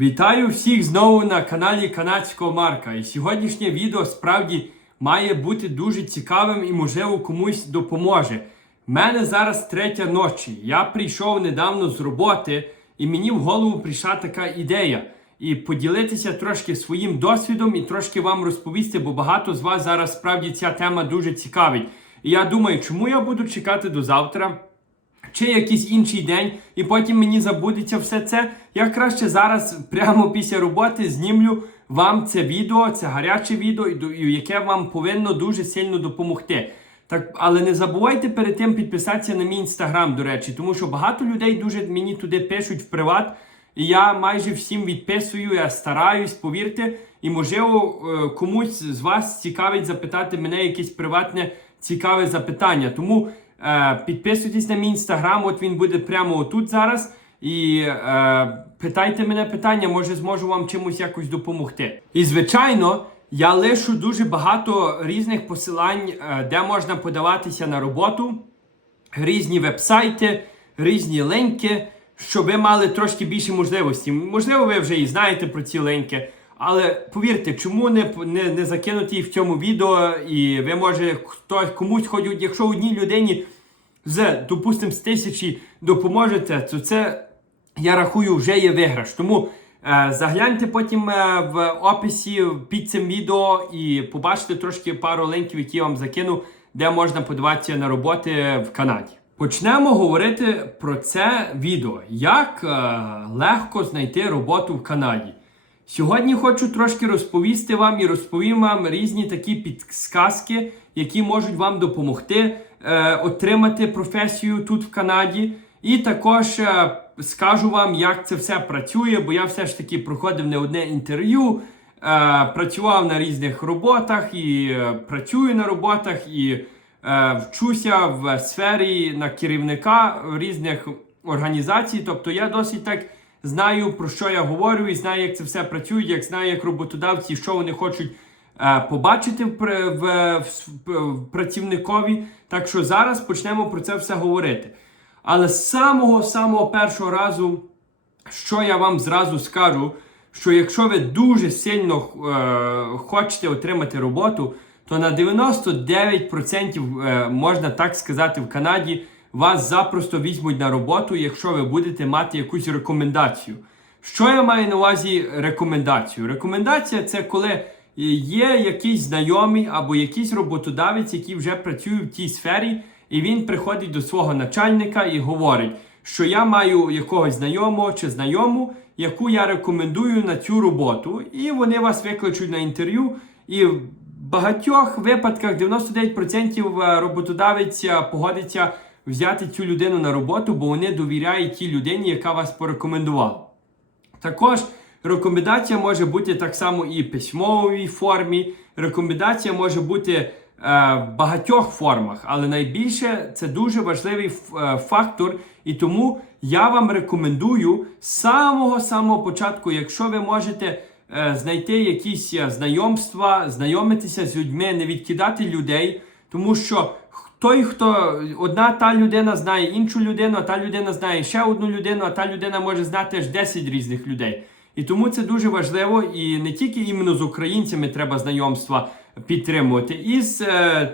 Вітаю всіх знову на каналі Канадського Марка. І сьогоднішнє відео справді має бути дуже цікавим і, можливо, комусь допоможе. У мене зараз третя ночі. Я прийшов недавно з роботи, і мені в голову прийшла така ідея. І поділитися трошки своїм досвідом і трошки вам розповісти, бо багато з вас зараз справді ця тема дуже цікавить. І я думаю, чому я буду чекати до завтра чи якийсь інший день, і потім мені забудеться все це. Я краще зараз, прямо після роботи, знімлю вам це відео, це гаряче відео, яке вам повинно дуже сильно допомогти. Так, але не забувайте перед тим підписатися на мій інстаграм, до речі, тому що багато людей дуже мені туди пишуть в приват. І я майже всім відписую, я стараюсь, повірте. І можливо, е, комусь з вас цікавить запитати мене якесь приватне цікаве запитання. Тому підписуйтесь на мій інстаграм, от він буде прямо отут зараз. І е, питайте мене питання, може зможу вам чимось якось допомогти. І звичайно, я лишу дуже багато різних посилань, е, де можна подаватися на роботу різні вебсайти, різні линки, щоб ви мали трошки більше можливості. Можливо, ви вже і знаєте про ці линки. Але повірте, чому не, не, не закинути в цьому відео, і ви може хтось комусь хоч, якщо одній людині з, допустимо, з тисячі допоможете, то це я рахую вже є виграш. Тому е, загляньте потім е, в описі під цим відео і побачите трошки пару линків, які я вам закину, де можна подаватися на роботи в Канаді. Почнемо говорити про це відео. Як е, легко знайти роботу в Канаді. Сьогодні хочу трошки розповісти вам і розповім вам різні такі підсказки, які можуть вам допомогти е, отримати професію тут в Канаді. І також е, скажу вам, як це все працює, бо я все ж таки проходив не одне інтерв'ю, е, працював на різних роботах і е, працюю на роботах і е, вчуся в сфері на керівника різних організацій. Тобто я досить так знаю про що я говорю, і знаю, як це все працює, як знаю, як роботодавці, що вони хочуть е, побачити в, в, в, в працівникові. Так що зараз почнемо про це все говорити. Але з самого самого першого разу, що я вам зразу скажу, що якщо ви дуже сильно е, хочете отримати роботу, то на 99% е, можна так сказати в Канаді вас запросто візьмуть на роботу, якщо ви будете мати якусь рекомендацію. Що я маю на увазі рекомендацію? Рекомендація це коли є якийсь знайомий або якийсь роботодавець, який вже працює в тій сфері, і він приходить до свого начальника і говорить, що я маю якогось знайомого чи знайому, яку я рекомендую на цю роботу, і вони вас викличуть на інтерв'ю. І в багатьох випадках 99% роботодавець е, погодиться взяти цю людину на роботу, бо вони довіряють тій людині, яка вас порекомендувала. Також рекомендація може бути так само і в письмовій формі. Рекомендація може бути е, в багатьох формах, але найбільше це дуже важливий е, фактор. І тому я вам рекомендую з самого самого початку, якщо ви можете е, знайти якісь знайомства, знайомитися з людьми, не відкидати людей, тому що той, хто одна та людина знає іншу людину, а та людина знає ще одну людину, а та людина може знати аж 10 різних людей. І тому це дуже важливо, і не тільки іменно з українцями треба знайомства підтримувати, і з, е,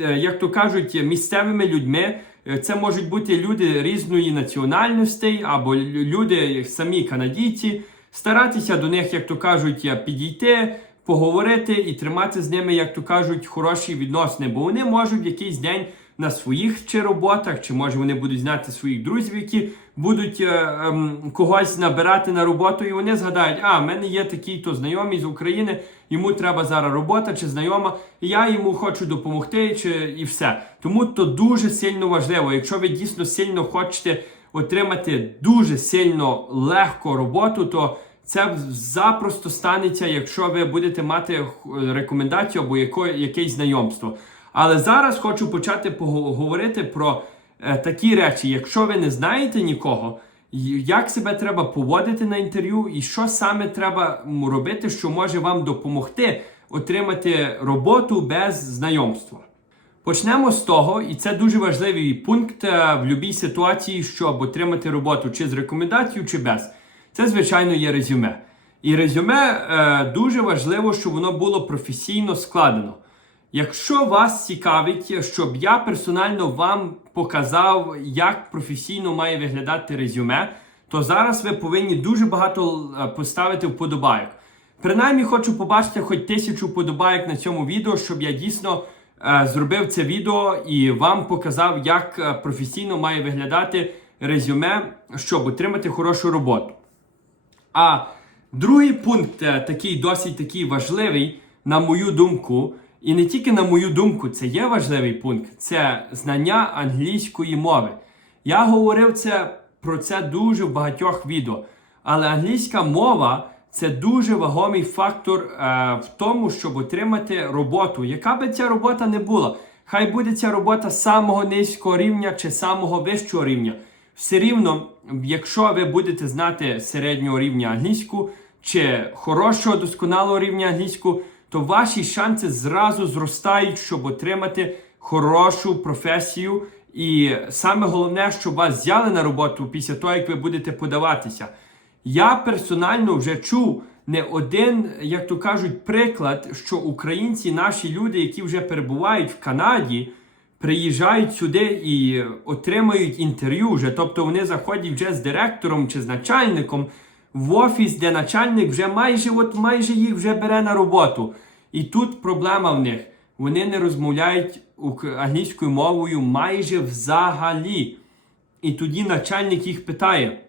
е, як то кажуть, місцевими людьми. Е, Це можуть бути люди різної національності або люди самі канадійці. Старатися до них, як то кажуть, підійти, поговорити і тримати з ними, як то кажуть, хороші відносини, бо вони можуть якийсь день на своїх чи роботах, чи може вони будуть знати своїх друзів, які будуть е, ем, когось набирати на роботу, і вони згадають, а в мене є такий то знайомий з України, йому треба зараз робота чи знайома, і я йому хочу допомогти, чи і все. Тому то дуже сильно важливо, якщо ви дійсно сильно хочете отримати дуже сильно легко роботу, то це запросто станеться, якщо ви будете мати рекомендацію або якесь знайомство. Але зараз хочу почати пого- говорити про е, такі речі. Якщо ви не знаєте нікого, як себе треба поводити на інтерв'ю, і що саме треба робити, що може вам допомогти отримати роботу без знайомства. Почнемо з того, і це дуже важливий пункт е, в будь-якій ситуації, щоб отримати роботу чи з рекомендацією, чи без. Це, звичайно, є резюме. І резюме е, дуже важливо, щоб воно було професійно складено. Якщо вас цікавить, щоб я персонально вам показав, як професійно має виглядати резюме, то зараз ви повинні дуже багато е, поставити вподобайок. Принаймні хочу побачити хоч тисячу вподобайок на цьому відео, щоб я дійсно е, зробив це відео і вам показав, як е, професійно має виглядати резюме, щоб отримати хорошу роботу. А другий пункт, е, такий досить такий важливий, на мою думку, і не тільки на мою думку, це є важливий пункт, це знання англійської мови. Я говорив це про це дуже в багатьох відео. Але англійська мова це дуже вагомий фактор е, в тому, щоб отримати роботу. Яка би ця робота не була, хай буде ця робота самого низького рівня чи самого вищого рівня. Все рівно, якщо ви будете знати середнього рівня англійську чи хорошого досконалого рівня англійську, то ваші шанси зразу зростають, щоб отримати хорошу професію. І саме головне, щоб вас взяли на роботу після того, як ви будете подаватися. Я персонально вже чув не один, як то кажуть, приклад, що українці, наші люди, які вже перебувають в Канаді, приїжджають сюди і отримують інтерв'ю вже. Тобто вони заходять вже з директором чи з начальником в офіс, де начальник вже майже от майже їх вже бере на роботу. І тут проблема в них. Вони не розмовляють англійською мовою майже взагалі. І тоді начальник їх питає: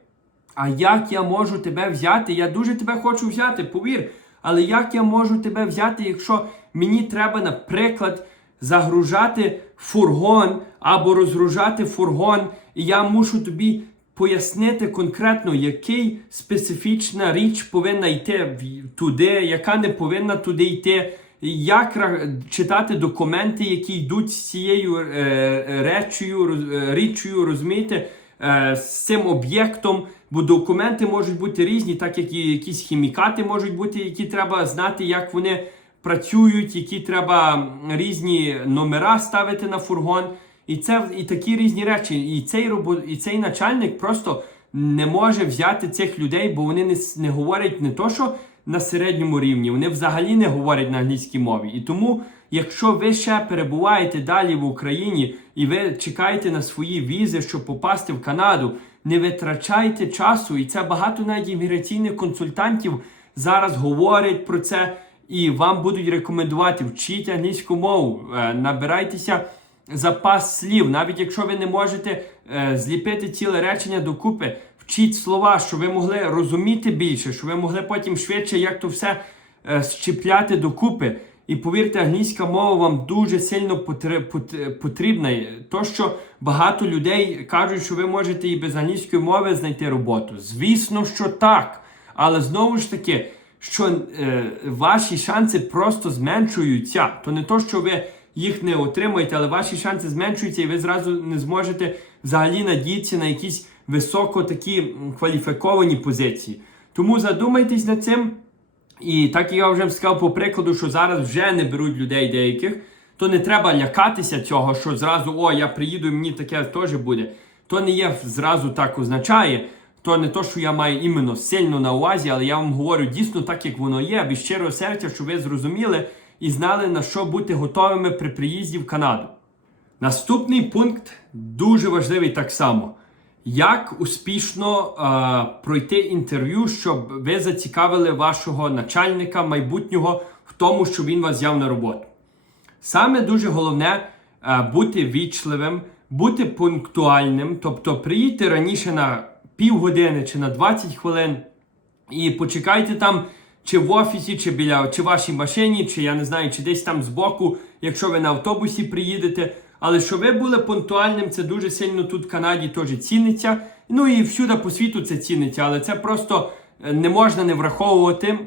А як я можу тебе взяти? Я дуже тебе хочу взяти, повір. Але як я можу тебе взяти, якщо мені треба, наприклад, загружати фургон або розгружати фургон, і я мушу тобі пояснити конкретно, який специфічна річ повинна йти туди, яка не повинна туди йти. Як читати документи, які йдуть з цією е, роз- е, річчю, розумієте, е, з цим об'єктом, бо документи можуть бути різні, так як і якісь хімікати можуть бути, які треба знати, як вони працюють, які треба різні номера ставити на фургон. І це і такі різні речі. І цей робо, і цей начальник просто не може взяти цих людей, бо вони не, не говорять не то, що на середньому рівні, вони взагалі не говорять на англійській мові. І тому, якщо ви ще перебуваєте далі в Україні і ви чекаєте на свої візи, щоб попасти в Канаду, не витрачайте часу. І це багато навіть імміграційних консультантів зараз говорять про це і вам будуть рекомендувати вчіть англійську мову, е, набирайтеся запас слів, навіть якщо ви не можете е, зліпити ціле речення докупи, вчіть слова, щоб ви могли розуміти більше, щоб ви могли потім швидше як то все е, щепляти докупи. І повірте, англійська мова вам дуже сильно потрібна. То, що багато людей кажуть, що ви можете і без англійської мови знайти роботу. Звісно, що так. Але знову ж таки, що е, ваші шанси просто зменшуються. То не то, що ви їх не отримуєте, але ваші шанси зменшуються, і ви зразу не зможете взагалі надіятися на якісь високо такі кваліфіковані позиції. Тому задумайтесь над цим. І так як я вже сказав по прикладу, що зараз вже не беруть людей деяких, то не треба лякатися цього, що зразу о, я приїду і мені таке теж буде. То не є зразу так означає. То не то, що я маю іменно сильно на увазі, але я вам говорю дійсно так, як воно є, від щирого серця, щоб ви зрозуміли і знали, на що бути готовими при приїзді в Канаду. Наступний пункт дуже важливий так само. Як успішно е, пройти інтерв'ю, щоб ви зацікавили вашого начальника майбутнього в тому, щоб він вас взяв на роботу? Саме дуже головне е, бути вічливим, бути пунктуальним, тобто приїдьте раніше на півгодини чи на 20 хвилин і почекайте там чи в офісі, чи біля чи вашій машині, чи я не знаю, чи десь там збоку, якщо ви на автобусі приїдете. Але що ви були пунктуальним, це дуже сильно тут в Канаді теж ціниться. Ну і всюди по світу це ціниться, але це просто е, не можна не враховувати.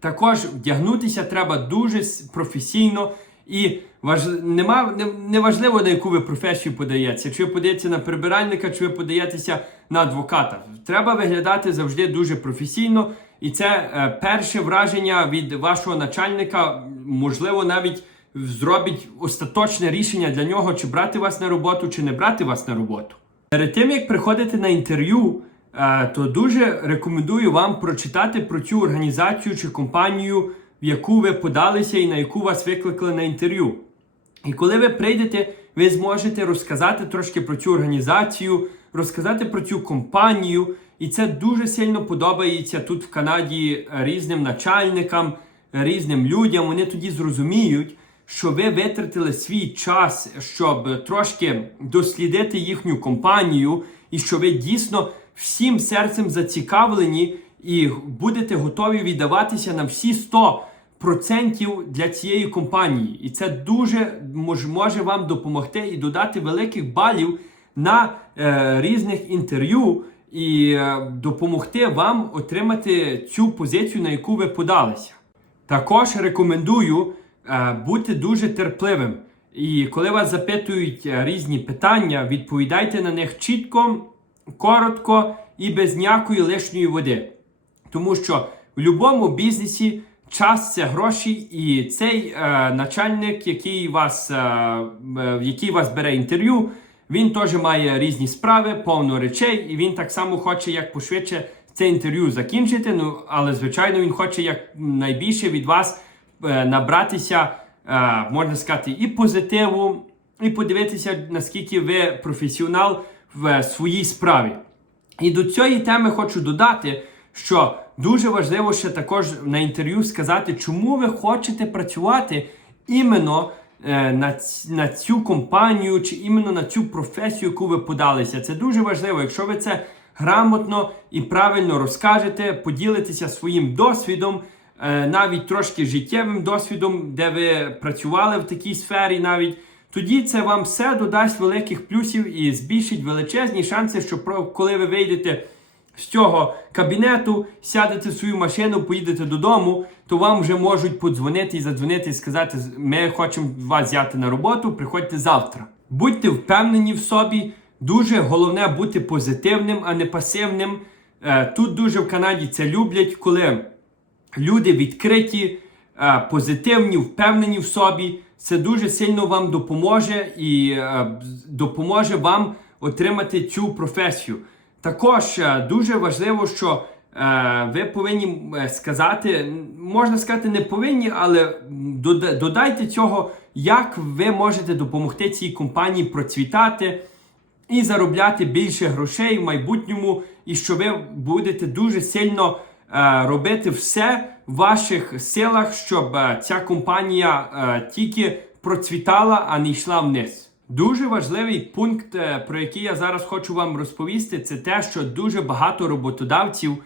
Також вдягнутися треба дуже професійно і важ... нема не, не важливо на яку ви професію подаєтеся, чи ви подаєтеся на прибиральника, чи ви подаєтеся на адвоката. Треба виглядати завжди дуже професійно, і це е, перше враження від вашого начальника, можливо, навіть зробить остаточне рішення для нього, чи брати вас на роботу, чи не брати вас на роботу. Перед тим як приходити на інтерв'ю, е, то дуже рекомендую вам прочитати про цю організацію чи компанію, в яку ви подалися і на яку вас викликали на інтерв'ю. І коли ви прийдете, ви зможете розказати трошки про цю організацію, розказати про цю компанію. І це дуже сильно подобається тут в Канаді різним начальникам, різним людям. Вони тоді зрозуміють, що ви витратили свій час, щоб трошки дослідити їхню компанію, і що ви дійсно всім серцем зацікавлені і будете готові віддаватися на всі 100 процентів для цієї компанії. І це дуже може вам допомогти і додати великих балів на е, різних інтерв'ю і е, допомогти вам отримати цю позицію, на яку ви подалися. Також рекомендую е, бути дуже терпливим. І коли вас запитують е, різні питання, відповідайте на них чітко, коротко і без ніякої лишньої води. Тому що в будь-якому бізнесі час це гроші, і цей е, начальник, який вас, е, е, який вас бере інтерв'ю, він теж має різні справи, повно речей, і він так само хоче як пошвидше це інтерв'ю закінчити. Ну, але звичайно, він хоче як найбільше від вас е, набратися, е, можна сказати, і позитиву, і подивитися, наскільки ви професіонал в е, своїй справі. І до цієї теми хочу додати, що дуже важливо ще також на інтерв'ю сказати, чому ви хочете працювати іменно е, на, на цю компанію чи іменно на цю професію, яку ви подалися. Це дуже важливо. Якщо ви це грамотно і правильно розкажете, поділитеся своїм досвідом, е, навіть трошки життєвим досвідом, де ви працювали в такій сфері навіть. Тоді це вам все додасть великих плюсів і збільшить величезні шанси, що коли ви вийдете з цього кабінету, сядете в свою машину, поїдете додому, то вам вже можуть подзвонити і задзвонити і сказати: ми хочемо вас взяти на роботу, приходьте завтра. Будьте впевнені в собі. Дуже головне бути позитивним, а не пасивним. Е, Тут дуже в Канаді це люблять, коли люди відкриті, е, позитивні, впевнені в собі. Це дуже сильно вам допоможе і е, допоможе вам отримати цю професію. Також е, дуже важливо, що е, ви повинні е, сказати, можна сказати, не повинні, але додайте цього, як ви можете допомогти цій компанії процвітати і заробляти більше грошей в майбутньому, і що ви будете дуже сильно робити все в ваших силах, щоб ця компанія тільки процвітала, а не йшла вниз. Дуже важливий пункт, е, про який я зараз хочу вам розповісти, це те, що дуже багато роботодавців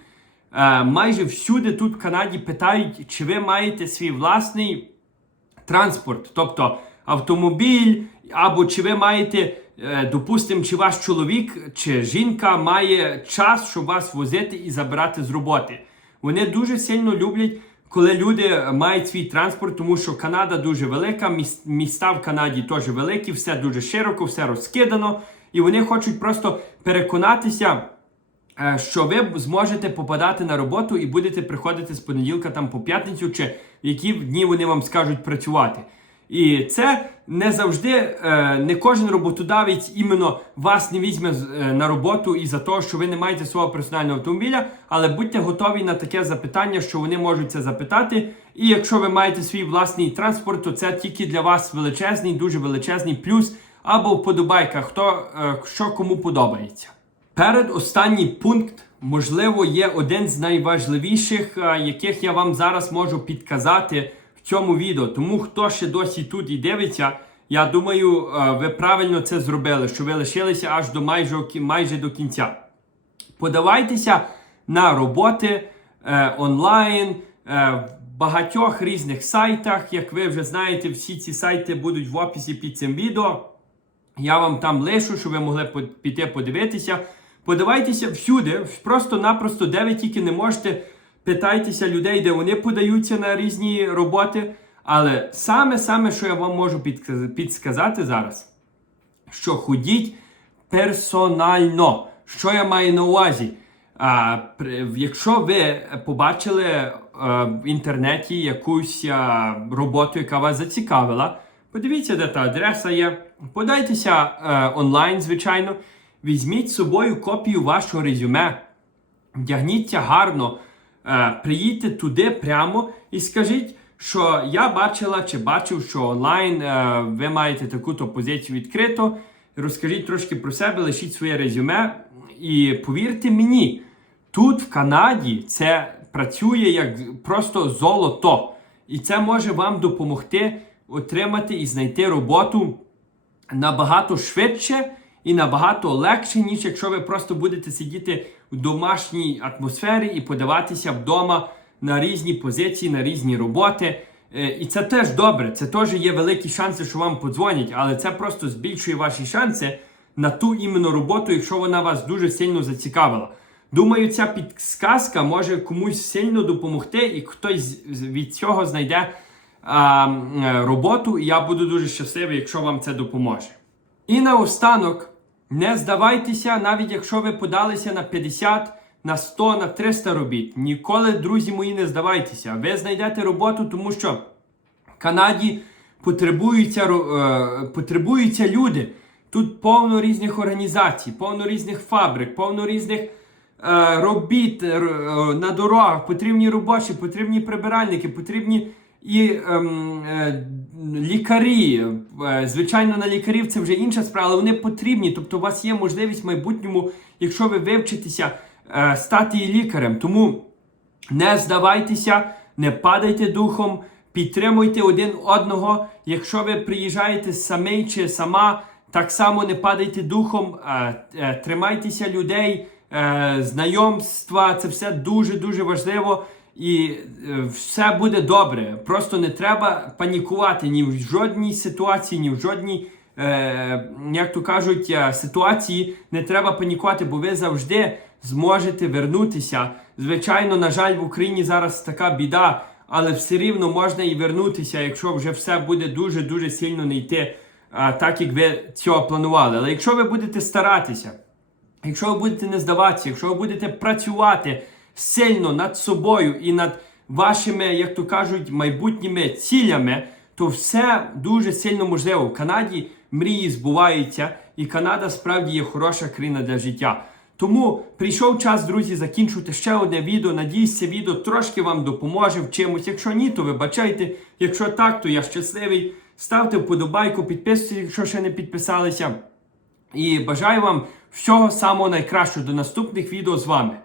е, майже всюди тут в Канаді питають, чи ви маєте свій власний транспорт, тобто автомобіль, або чи ви маєте, е, допустимо, чи ваш чоловік чи жінка має час, щоб вас возити і забирати з роботи. Вони дуже сильно люблять, коли люди мають свій транспорт, тому що Канада дуже велика, міс- міста в Канаді теж великі, все дуже широко, все розкидано, і вони хочуть просто переконатися. Е, що ви зможете попадати на роботу і будете приходити з понеділка там по п'ятницю, чи які дні вони вам скажуть працювати. І це не завжди, е, не кожен роботодавець іменно вас не візьме е, на роботу із-за того, що ви не маєте свого персонального автомобіля, але будьте готові на таке запитання, що вони можуть це запитати. І якщо ви маєте свій власний транспорт, то це тільки для вас величезний, дуже величезний плюс або вподобайка, хто е, що кому подобається. Перед останній пункт, можливо, є один з найважливіших, яких я вам зараз можу підказати в цьому відео. Тому хто ще досі тут і дивиться, я думаю, е, ви правильно це зробили, що ви лишилися аж до майже, майже до кінця. Подавайтеся на роботи е, онлайн е, багатьох різних сайтах. Як ви вже знаєте, всі ці сайти будуть в описі під цим відео. Я вам там лишу, щоб ви могли піти подивитися. Подавайтеся всюди, просто-напросто, де ви тільки не можете. Питайтеся людей, де вони подаються на різні роботи. Але саме-саме, що я вам можу підсказати зараз, що ходіть персонально. Що я маю на увазі? А, якщо ви побачили е, в інтернеті якусь е, роботу, яка вас зацікавила, подивіться, де та адреса є. Подайтеся е, онлайн, звичайно. Візьміть з собою копію вашого резюме. вдягніться гарно, приїдьте туди прямо і скажіть, що я бачила чи бачив, що онлайн е, ви маєте таку-то позицію відкрито. Розкажіть трошки про себе, лишіть своє резюме. І повірте мені, тут в Канаді це працює як просто золото. І це може вам допомогти отримати і знайти роботу набагато швидше і набагато легше, ніж якщо ви просто будете сидіти в домашній атмосфері і подаватися вдома на різні позиції, на різні роботи. Е, І це теж добре, це теж є великі шанси, що вам подзвонять, але це просто збільшує ваші шанси на ту іменно роботу, якщо вона вас дуже сильно зацікавила. Думаю, ця підсказка може комусь сильно допомогти, і хтось від цього знайде а, е, роботу, і я буду дуже щасливий, якщо вам це допоможе. І наостанок, не здавайтеся, навіть якщо ви подалися на 50, на 100, на 300 робіт. Ніколи, друзі мої, не здавайтеся. Ви знайдете роботу, тому що в Канаді потребуються, е, потребуються люди. Тут повно різних організацій, повно різних фабрик, повно різних е, робіт е, е, на дорогах, потрібні робочі, потрібні прибиральники, потрібні і ем, е, лікарі. Е, Звичайно, на лікарів це вже інша справа, але вони потрібні. Тобто, у вас є можливість в майбутньому, якщо ви вивчитеся, е, стати лікарем. Тому не здавайтеся, не падайте духом, підтримуйте один одного. Якщо ви приїжджаєте самий чи сама, так само не падайте духом, е, тримайтеся людей, знайомства. Це все дуже дуже важливо. І е, все буде добре. Просто не треба панікувати ні в жодній ситуації, ні в жодній, е, як то кажуть, е, ситуації не треба панікувати, бо ви завжди зможете вернутися. Звичайно, на жаль, в Україні зараз така біда, але все рівно можна і вернутися, якщо вже все буде дуже дуже сильно не йти а, так, як ви цього планували. Але якщо ви будете старатися, Якщо ви будете не здаватися, якщо ви будете працювати сильно над собою і над вашими, як то кажуть, майбутніми цілями, то все дуже сильно можливо. В Канаді мрії збуваються, і Канада справді є хороша країна для життя. Тому прийшов час, друзі, закінчувати ще одне відео. Надіюсь, це відео трошки вам допоможе в чимось. Якщо ні, то вибачайте. Якщо так, то я щасливий. Ставте вподобайку, підписуйтесь, якщо ще не підписалися. І бажаю вам всього самого найкращого до наступних відео з вами.